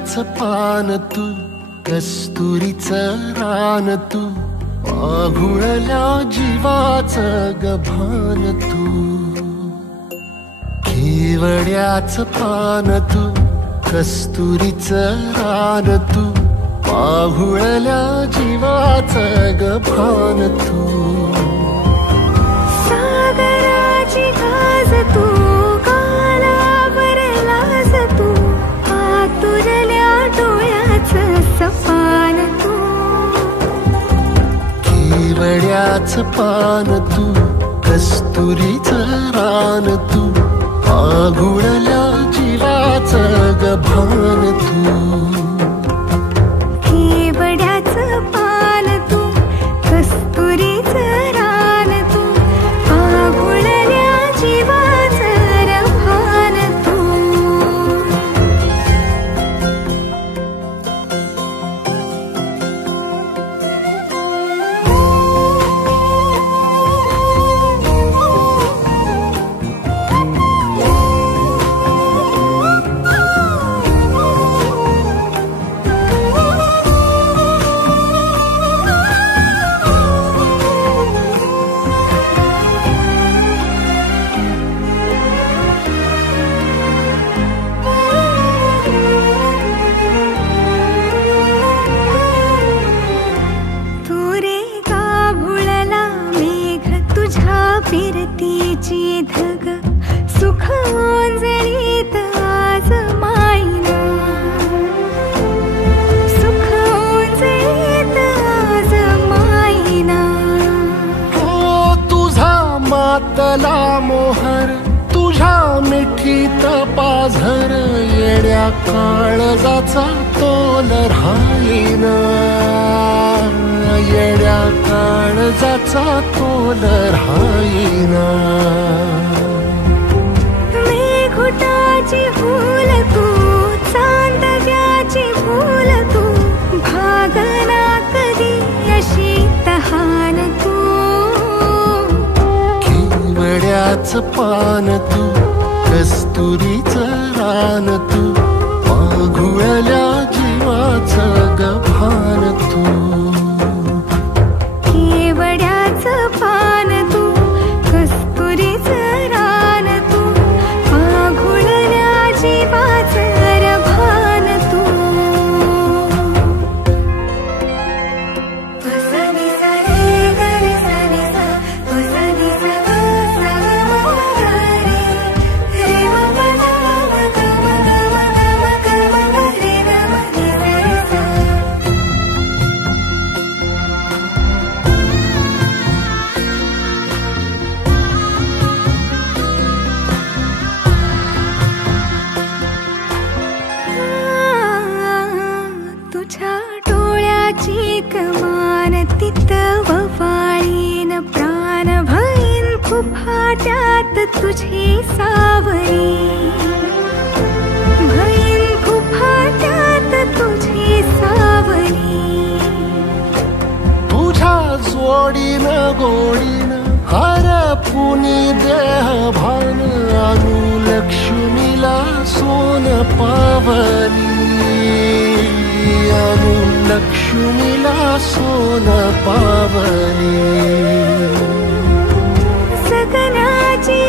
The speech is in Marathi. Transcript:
केवड्याचं पान तू, कस्तुरीचं रान तू, आघुळल्या जीवाचं गभान तू. केवड्याचं पान तू, कस्तुरीचं रान तू, आघुळल्या जीवाचं गभान तू. सागराची गाज तू, गालावरलास तू, आतुरल्या डोळ्याचं सपान तू. केवड्याचं पान तू, कस्तुरीचं रान तू, आघुळल्या जीवाचं गभान तू. केवड्याचं पान तू, कस्तुरीचं रान तू, आघुळल्या जीवाचं रभान तू. फिरतीची धग सुख ओंजळीत आज मायना, सुख ओंजळीत आज मायना. हो तुझा मातला मोहर, तुझ्या मिठीत पाझर, येड्या काळजाचा तोल राहीना, येड्या काळजाचा तोल राहीना. मेघुटाची फूल तू, चांदव्याची फूल तू, भागना कधी अशी तहान तू. केवड्याचं पान तू, कस्तुरीचं रान तू, आघुळल्या जीवाचं गभान तू. केवड्याचं पान तू, कस्तुरीचं रान तू, आघुळल्या जीवाचं रभान तू. पसनी सा रे ग रे सा रे सा, पसनी सा ग सा ग म ग रे, रे म ग म ग म ग म ग म ग म रे ग म रे सा रे सा. तुझ्या डोळ्याची कमान तिथं ववाळीन, प्राण भईन फुफाट्यात तुझी सावरी, भईन फुफाट्यात तुझी सावरी. तुझ्या जोडीनं गोडीनं हरपुनी देह भान, अनुलक्ष्मीला सोन पावली, अनुलक्ष्मीला सोन पावली. सगनाची